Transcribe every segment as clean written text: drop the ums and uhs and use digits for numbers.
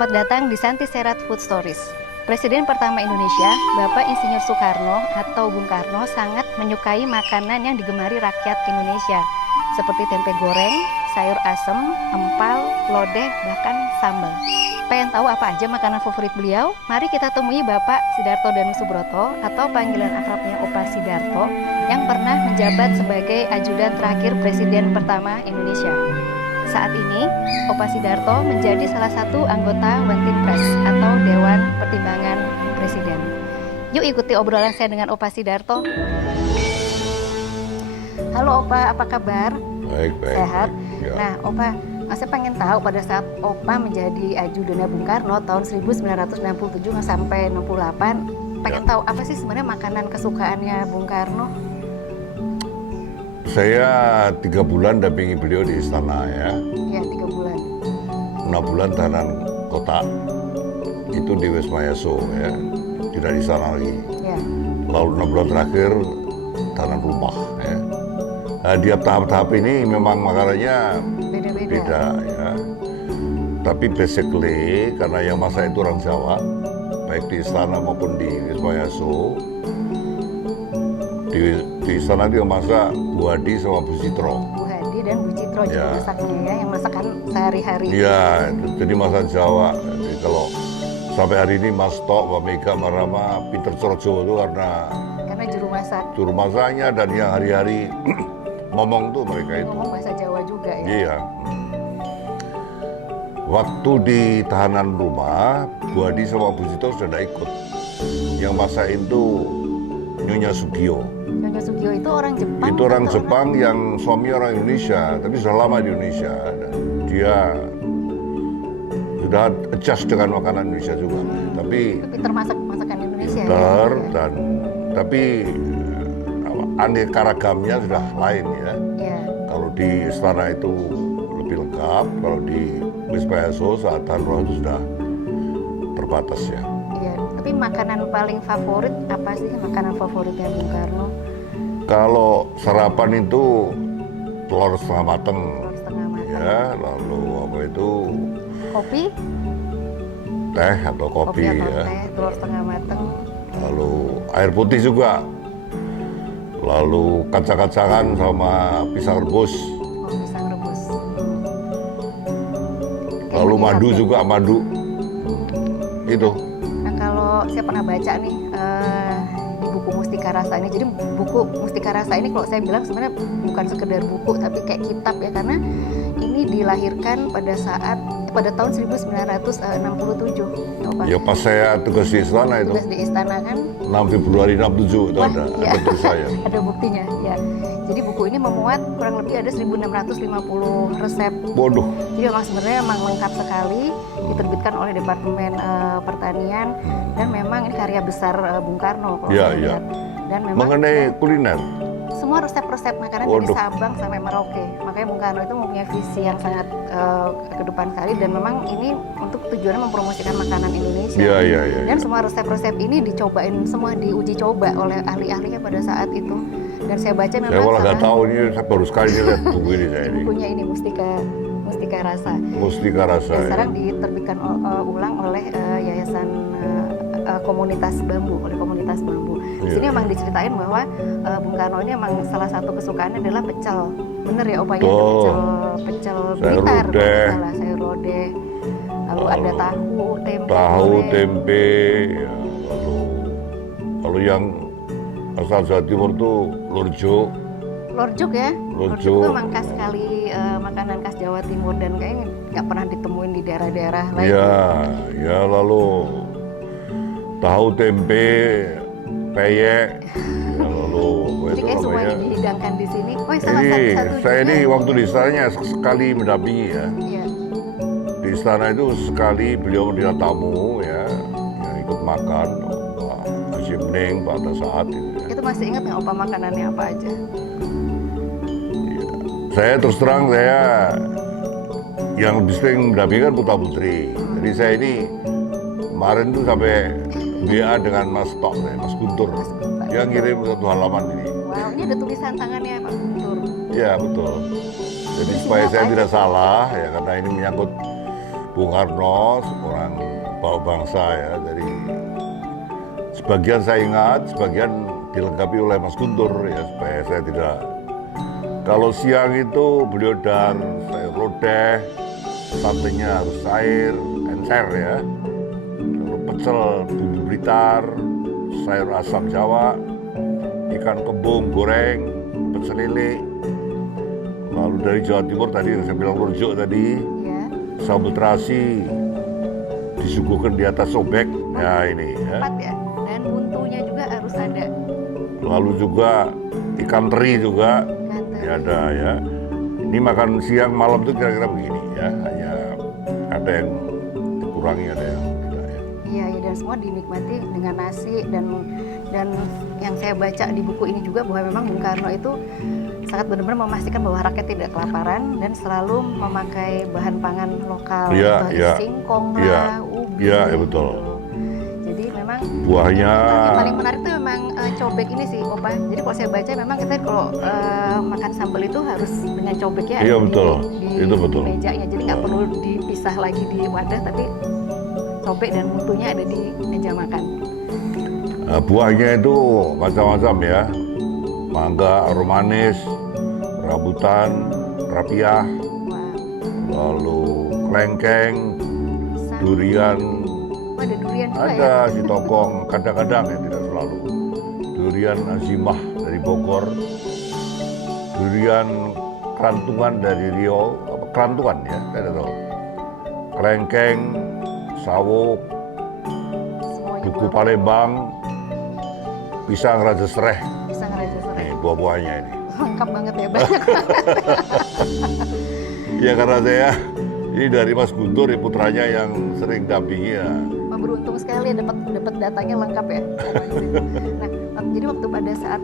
Selamat datang di Santi Serat Food Stories. Presiden pertama Indonesia, Bapak Insinyur Soekarno atau Bung Karno sangat menyukai makanan yang digemari rakyat Indonesia, seperti tempe goreng, sayur asem, empal, lodeh, bahkan sambal. Pengen tahu apa aja makanan favorit beliau? Mari kita temui Bapak Sidarto Danusubroto atau panggilan akrabnya Opa Sidarto yang pernah menjabat sebagai ajudan terakhir Presiden pertama Indonesia. Saat ini, Opa Sidarto menjadi salah satu anggota One Team Press atau Dewan Pertimbangan Presiden. Yuk ikuti obrolan saya dengan Opa Sidarto. Halo Opa, apa kabar? Baik. Sehat? Ya. Nah Opa, saya pengen tahu pada saat Opa menjadi ajudannya Bung Karno tahun 1967 sampai 68, pengen tahu apa sih sebenarnya makanan kesukaannya Bung Karno? Saya 3 bulan dampingi beliau di istana ya. Ya, 3 bulan. 6 bulan tahanan kota. Itu di Wisma Yaso ya. Tidak di sana lagi. Ya. Lalu 6 bulan terakhir tahanan rumah ya. Nah, di tahap-tahap ini memang makanannya beda ya. Tapi basically karena yang masak itu orang Jawa, baik di istana maupun di Wisma Yaso. Di sana dia masak Bu Hadi sama Bu Citro. Bu Hadi dan Bu Citro juga Ya. masaknya ya, yang masakan sehari-hari. Iya, jadi masak Jawa. Jadi kalau sampai hari ini Mas Tok, Mbak Mega, Mbak Rama, Peter Corjo itu karena Juru masak. juru masaknya dan yang hari-hari ngomong tuh mereka itu. Ngomong bahasa Jawa juga ya. Iya. Waktu di tahanan rumah, Bu Hadi sama Bu Citro sudah tidak ikut. Yang masakin tuh Nyonya Sugio. Nyonya Sugio itu orang Jepang. Itu orang atau Jepang yang suami orang Indonesia, tapi sudah lama di Indonesia. Dan dia sudah adjust dengan makanan Indonesia juga. Tapi pinter masak masakan Indonesia. pinter Ya? dan tapi aneka ragamnya sudah lain ya. Iya. Kalau di istana itu lebih lengkap, kalau di Wisma Yaso saat Tanroh itu sudah terbatas ya. Iya. Tapi makanan paling favorit apa sih makanan favoritnya Bung Karno? Kalau sarapan itu telur setengah mateng Telur setengah matang. ya, lalu apa itu Kopi? teh atau kopi atau ya, teh, telur setengah matang. lalu air putih juga, lalu kacang-kacangan sama pisang rebus, Oh, pisang rebus. lalu Kayak madu begini, juga madu. Itu Nah kalau saya pernah baca nih di buku Mustika Rasa ini, jadi buku Mustika Rasa ini kalau saya bilang sebenarnya bukan sekedar buku tapi kayak kitab ya, karena ini dilahirkan pada tahun 1967. Opa. ya pas saya tugas di istana itu Tugas di istana kan, 6 Februari 67 itu Wah, ada iya. tulis saya. ada buktinya ya. Jadi buku ini memuat kurang lebih ada 1650 resep. Bodoh. Jadi memang sebenarnya memang lengkap sekali, diterbitkan oleh Departemen Pertanian, dan memang ini karya besar Bung Karno kalau Iya, saya iya. lihat. Dan memang Mengenai kuliner, semua resep-resep makanan dari Waduh. Sabang sampai Merauke. Makanya Bung Karno itu mempunyai visi yang sangat ke depan sekali, dan memang ini untuk tujuannya mempromosikan makanan Indonesia. iya. Dan semua resep-resep ini dicobain, semua diuji coba oleh ahli-ahlinya pada saat itu. Dan saya baca memang Saya malah nggak sangat- tahu ini, saya baru sekali lihat buku ini saya ini. bukunya ini Mustika Rasa. Mustika Rasa. Dan Ya. sekarang diterbitkan ulang oleh Yayasan Komunitas Bambu, oleh Komunitas Bambu. Di Iya. sini memang diceritain bahwa Bung Karno ini memang salah satu kesukaannya adalah pecel. Bener ya Opa ya, ada pecel Sayur Blitar, kalau lodeh. nggak salah, sayur lodeh. Lalu ada tahu, tempe Tahu, goreng. tempe, ya, lalu kalau yang asal Jawa Timur tuh lorjo. Lorjuk ya, Lorjuk. itu memang khas sekali, makanan khas Jawa Timur, dan kayaknya nggak pernah ditemuin di daerah-daerah lain. Ya lalu tahu, tempe, peyek, ya, lalu apa Jadi itu kayak semuanya namanya. dihidangkan di sini. Oh, salah Ini satu saya juga. ini waktu di istananya sekali mendampingi ya. Iya. Di istana itu sekali beliau menerima tamu ya, yang ikut makan, Pak Haji Mening, Pak Antasari gitu ya. Itu masih ingat nggak Opa makanannya apa aja? Saya terus terang saya yang lebih sering mendampingi kan putra putri. Jadi saya ini kemarin tuh sampai WA dengan Mas Tok, Mas Guntur. Mas Guntur. Dia ngirim satu halaman ini. Wow, ini ada tulisan tangannya Pak Guntur. Ya betul. Jadi Isinya supaya apa saya aja? tidak salah ya, karena ini menyangkut Bu Bung Karno, orang bawa bangsa ya. Jadi sebagian saya ingat, sebagian dilengkapi oleh Mas Guntur ya supaya saya tidak. Kalau siang itu beliau dar sayur lodeh, satenya harus cair, encer ya. Lalu pecel bumbu Blitar, sayur asam Jawa, ikan kembung goreng, pecel lele. Lalu dari Jawa Timur tadi yang saya bilang rujak tadi, Ya. sambal terasi disuguhkan di atas sobek. Ya ini ya. Empat ya. Dan buntunya juga harus ada. Lalu juga ikan teri juga ada ya. Ini makan siang malam itu kira-kira begini ya. Hanya ada yang dikurangi, ada yang tidak ya. Iya, ya, dan semua dinikmati dengan nasi dan yang saya baca di buku ini juga bahwa memang Bung Karno itu sangat benar-benar memastikan bahwa rakyat tidak kelaparan dan selalu memakai bahan pangan lokal, Iya, entah iya. singkong Iya. lah, ubi. Iya, ya betul. Jadi memang Buahnya yang paling menarik itu memang cobek ini sih, Opa. Jadi kalau saya baca memang kita kalau makan sambal itu harus dengan cobeknya Iya, ada betul. di Itu betul. mejanya. Jadi nggak perlu dipisah lagi di wadah, tapi cobek dan mutunya ada di meja makan. buahnya itu macam-macam ya. Mangga, aromanis, rambutan, rapiah, Wah, lalu kelengkeng, pisang. durian, Oh, ada durian juga ya? ada si tokong, kadang-kadang ya tidak selalu. Durian azimah dari Bogor, durian kerantungan dari Riau, apa kerantungan ya, saya tidak tahu. Kelengkeng, sawo, Semuanya duku buah Palembang, pisang raja sereh. pisang raja serai. Nih buah-buahnya ini. Lengkap banget ya, banyak banget. Ya karena saya ini dari Mas Guntur, ya, putranya yang sering dampingi ya. Wah, beruntung sekali dapat datanya lengkap ya. Nah, jadi waktu pada saat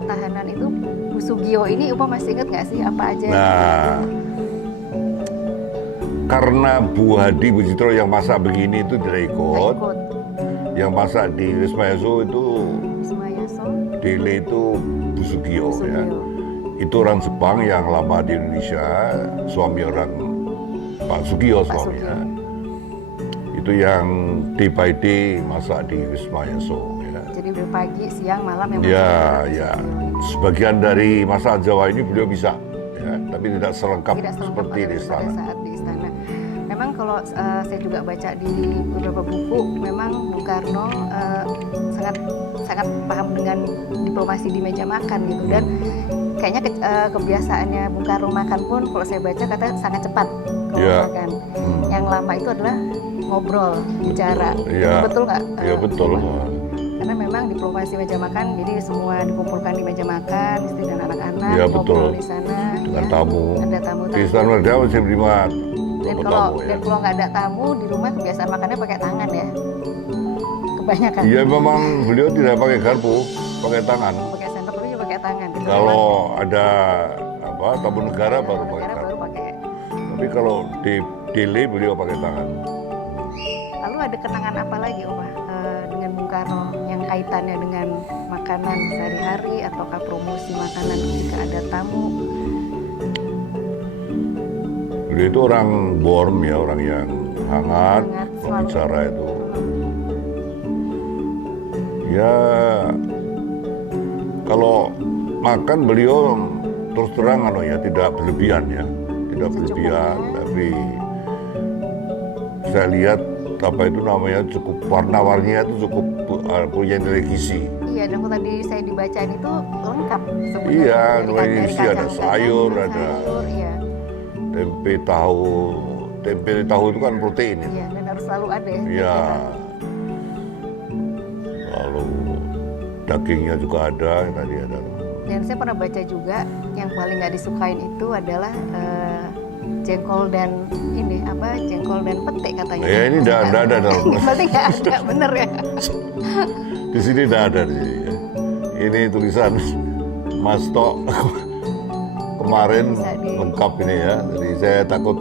tahanan itu Bu Sugio ini, Upa masih ingat nggak sih apa aja? Nah, karena Bu Hadi Bu Citro yang masak begini itu tidak Nggak ikut. ikut. Yang masak di Wisma Yaso itu Ismayaso, Dele itu Bu Sugio Bu ya. Sugio. Itu orang Jepang yang lama di Indonesia, suami orang Pak Sugio Pak suaminya. Sugio. Itu yang day by day masak di Wisma Yaso ya. Jadi dari pagi, siang, malam yang Ya, masak ya. Bu Sugio. Sebagian dari masakan Jawa ini beliau bisa, ya, tapi tidak selengkap Tidak selengkap seperti di pada istana. saat di istana. Memang kalau saya juga baca di beberapa buku, memang Bung Karno sangat sangat paham dengan diplomasi di meja makan gitu, dan kayaknya kebiasaannya Bung Karno makan pun kalau saya baca katanya sangat cepat kalau Ya. makan. Yang lama itu adalah ngobrol, bicara. Ya. Betul nggak? Ya betul. Karena memang diplomasi meja makan, jadi semua dikumpulkan di meja makan, istri dan anak-anak Ya, ngobrol betul. di sana. Dengan ya. tamu. Ada tamu. Di Istana Merdeka masih menerima Dan berapa kalau tamu ya. dan kalau nggak ada tamu di rumah, kebiasaan makannya pakai tangan ya. Kebanyakan. Iya memang beliau tidak pakai garpu, pakai tangan. Pakai sendok tapi juga pakai tangan. Gitu. Kalau ada apa tamu negara Memang baru negara pakai baru garpu. pakai. Tapi kalau di Dele beliau pakai tangan. Lalu ada kenangan apa lagi, Oma, dengan Bung Karno yang kaitannya dengan makanan sehari-hari ataukah promosi makanan jika ada tamu? Beliau itu orang warm ya, orang yang hangat, Hangat, selalu. bicara itu. Ya, kalau makan beliau terus terang ya tidak berlebihan ya, tidak berlebihan, tapi saya lihat apa itu namanya cukup warna-warninya itu cukup punya nilai gizi. Iya, dan kalau tadi saya dibacain itu lengkap sebenarnya. Iya, Dari nilai gizi ada kacang-kacangan, sayur, ada sayur, iya. tempe tahu itu kan protein itu. Iya, dan harus selalu ada ya. Iya. Lalu dagingnya juga ada, tadi ada. Dan saya pernah baca juga yang paling nggak disukain itu adalah jengkol dan ini apa, jengkol dan pete katanya. Ya ini tidak ada dalam. Berarti nggak ada, bener ya? Di sini tidak ada di sini. Ya. Ini tulisan Mas Tok kemarin Bisa di- lengkap ini ya. Jadi saya takut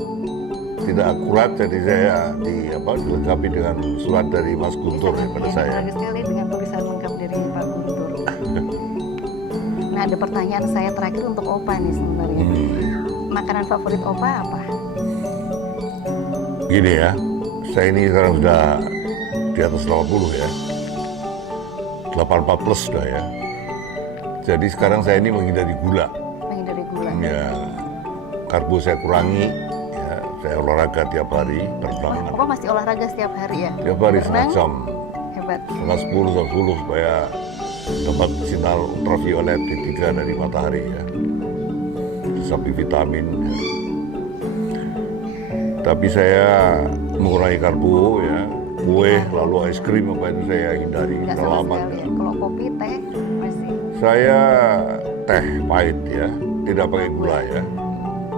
tidak akurat, jadi saya dilengkapi dengan surat dari Mas Guntur ya, pada saya. Bagus sekali dengan tulisan lengkap dari Pak Guntur. Nah, ada pertanyaan saya terakhir untuk Opa nih sebenarnya. Makanan favorit Opa apa? Gini ya, saya ini sekarang sudah di atas 80 ya. 84 plus sudah ya. Jadi sekarang saya ini menghindari gula. Menghindari gula. Ya, karbo saya kurangi. Ya, saya olahraga tiap hari, Wah, berenang. Opa masih olahraga setiap hari ya? Tiap hari Berenang? setengah jam, Hebat. setengah 10 jam 10 supaya dapat sinar ultraviolet D3 dari matahari ya. Samping vitamin. Ya. Tapi saya mengurangi karbo ya, kue, lalu es krim apa itu saya hindari. Nggak Udah sama lama sekali. enggak. Kalau kopi, teh masih. Saya teh pahit ya, tidak pakai gula ya.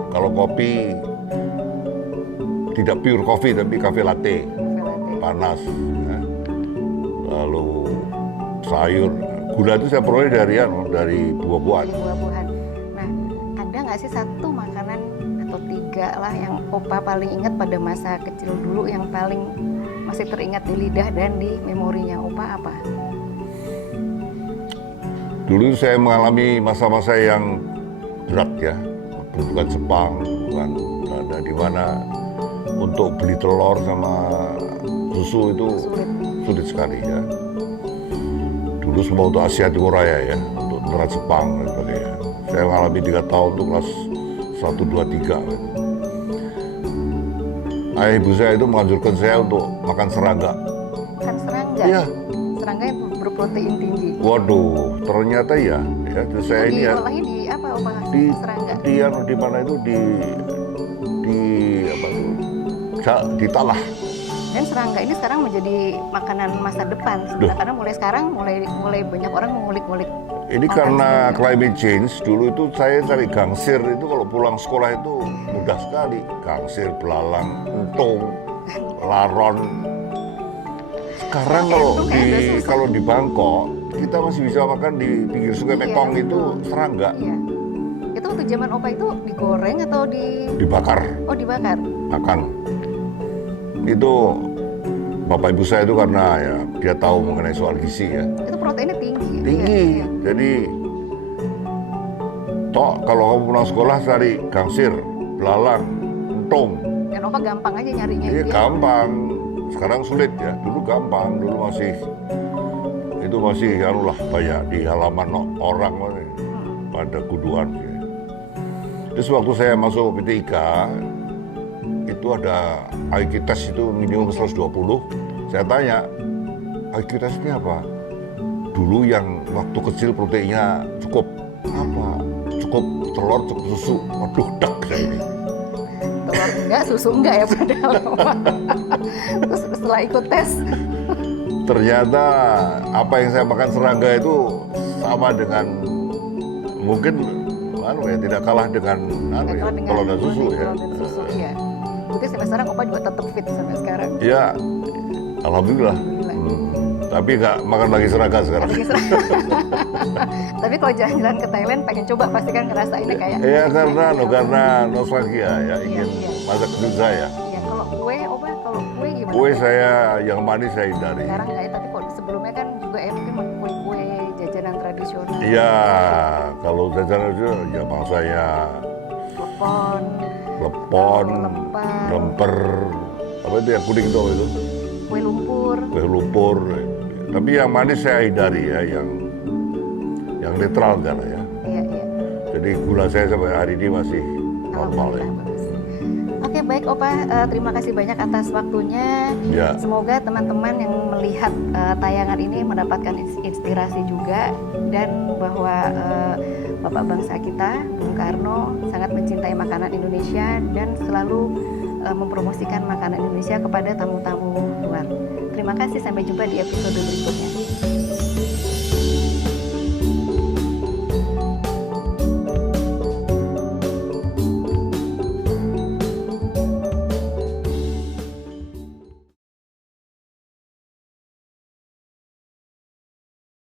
Kalau kopi tidak pure coffee tapi cafe latte, Cafe latte. panas. Ya. Lalu sayur, gula itu saya peroleh dari buah-buahan. Dari buah-buahan. Nah, ada nggak sih satu makanan atau tiga lah yang Opa paling ingat pada masa kecil dulu yang paling masih teringat di lidah dan di memorinya Opa apa? Dulu saya mengalami masa-masa yang berat ya, bukan Jepang, bukan ada di mana untuk beli telur sama susu itu Sulit. sulit sekali ya. Dulu semua untuk Asia Timur Raya ya, untuk negara Jepang dan sebagainya. Saya mengalami 3 tahun untuk kelas 1, 2, 3. Gitu. Ayah ibu saya itu menganjurkan saya untuk makan serangga. Kan serangga. Iya. Serangga itu berprotein tinggi. Waduh, ternyata ya. Terus saya ini ya Diolahnya di apa Opa? di Serangga. di mana itu di apa itu ditalah. Dan serangga ini sekarang menjadi makanan masa depan. Duh. Karena mulai sekarang mulai banyak orang mengulik-ngulik. Ini makan karena serangga. climate change. Dulu itu saya cari gangsir itu kalau pulang sekolah itu mudah sekali. Gangsir, belalang, entung, laron. Sekarang kalau di Bangkok kita masih bisa makan di pinggir Sungai Iya, Mekong itu betul. serangga Iya. Itu waktu zaman Opa itu digoreng atau dibakar dibakar? makan. Itu bapak ibu saya itu karena ya dia tahu mengenai soal gizi ya. Itu proteinnya tinggi. Tinggi. Iya. Jadi toh kalau kamu pulang sekolah cari gangsir, belalang, entung, Dan Opa gampang aja nyarinya. ini gitu ya. gampang. Sekarang sulit ya. Dulu gampang, dulu masih lah banyak di halaman orang pada kuduan. Ya. Terus waktu saya masuk PT IKA itu ada IQ test itu minimum 120. Saya tanya, IQ test ini apa? Dulu yang waktu kecil proteinnya cukup apa? Cukup telur, cukup susu. Waduh, dak saya ini. Telur enggak, susu enggak ya padahal. Terus setelah ikut tes, Ternyata apa yang saya makan serangga itu sama dengan mungkin tidak kalah dengan kalau ada susu ya. Kalau ada susu, iya. Berarti sampai sekarang Opa juga tetap fit sampai sekarang. Ya, alhamdulillah. Tapi nggak makan lagi serangga sekarang. Tapi kalau jalan-jalan ke Thailand pengen coba pasti kan ngerasainnya kayak. Iya karena nostalgia ya ingin Iya. masak kecil saya. Iya, kalau kue Opa, kalau kue gimana? Kue saya yang manis saya hindari. Sekarang nggak ya, tapi kalau sebelumnya kan juga ya mungkin kue-kue jajanan tradisional. Iya, kalau jajanan itu ya bangsanya Lepon, lepon, lemper, lemper, apa itu yang kuning itu apa itu? kue lumpur. Kue lumpur. Tapi yang manis saya hindari ya, yang netral enggak lah ya. Iya, iya. Jadi gula saya sampai hari ini masih normal ya. Alhamdulillah, bagus. Oke, baik Opa, terima kasih banyak atas waktunya. Ya. Semoga teman-teman yang melihat tayangan ini mendapatkan inspirasi juga, dan bahwa Bapak bangsa kita, Bung Karno, sangat mencintai makanan Indonesia dan selalu mempromosikan makanan Indonesia kepada tamu-tamu luar. Terima kasih, sampai jumpa di episode berikutnya.